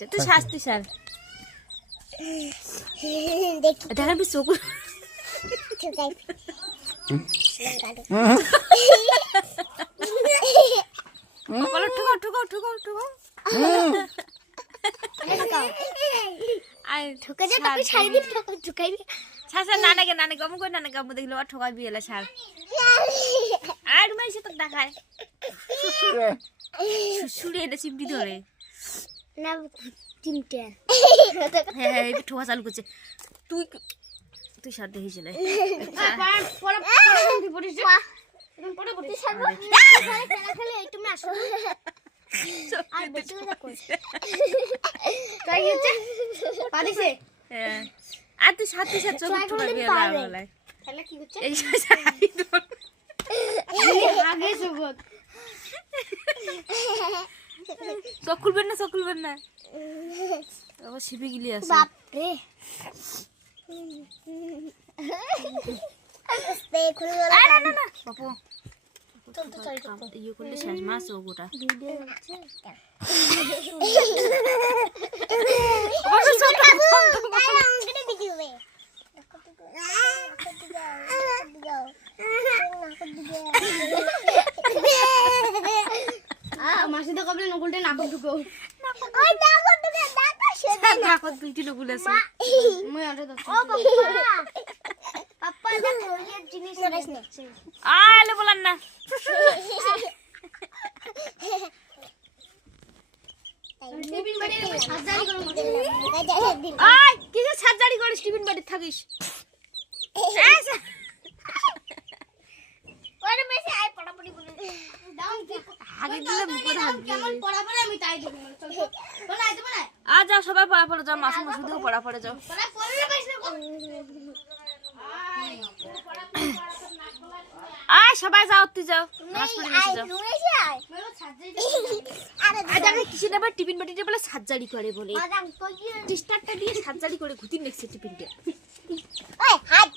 তুই শাস্তি স্যার দেখা বি চকুর কপালে ঠুকাও ঠুকাও ঠুকাও ঠুকাও ঠুকে যা তুই ছাড়ি দি ঠুকাইবি ছাড় ছাড় নানাকে নানাকে অমন করে নানাকে আম্মু দেখলো আর ঠকাবি এলা ছাড় আর মাইসে তো দেখায় শুশুড়ে এটা চিমটি ধরে না চিমটে হ্যাঁ হ্যাঁ এই ঠোকা চালু করছে তুই তুই সাথ দেখি চলে তুমি আসো আর বেশি কথা কই তাই হচ্ছে পাদিছে হ্যাঁ আর তুই সাথে সাথে চোখ ঠোকাবি এলা বলাই তাহলে কি হচ্ছে এই সাই ধর আগে জগৎ চোখ খুলবেন না ও শিবে গিলি আছে বাপ রে আস্তে খুলে গেল না না না বাপু চল তো চল ইয়ে করলে শেষ মাস ও গোটা ভিডিও হচ্ছে অবশ্য ছোট আমাকে ভিডিও বে মাসিদা কবলে নকুলতে নাকত ঢুকো ওই নাকত ঢুকে নাকত দুইটি নকুল আছে মই আটা দাও ও পাপা পাপা দা কোরিয়ার জিনিস নিচ্ছে আলে বলেন না টিফিন বাড়ি সাজারি করো আয় কি যে সার্জারি করিস টিফিন বাড়ি থাকিস ওরে মেসে আই পড়াপড়ি বলে দাও কি আগে দিলে মুখে ধান কেমন পড়াপড়ি আমি তাই দেব চল চল আইতে পারে আ যাও সবাই পড়া পড়ে যাও মাসু মাসু দিও পড়া পড়ে যাও পড়া পড়লে পাইছ আয় সবাই যাও তুই যাও নাচ পড়ে নিয়ে যাও তুমি এসে আয় মেরো সাজারি আরে আজ আমি কিছু না টিফিন বাড়িতে বলে সার্জারি করে বলে মাদাম কই স্টারটা দিয়ে সার্জারি করে ঘুতি নেক্সট টিফিনটা ওই হাত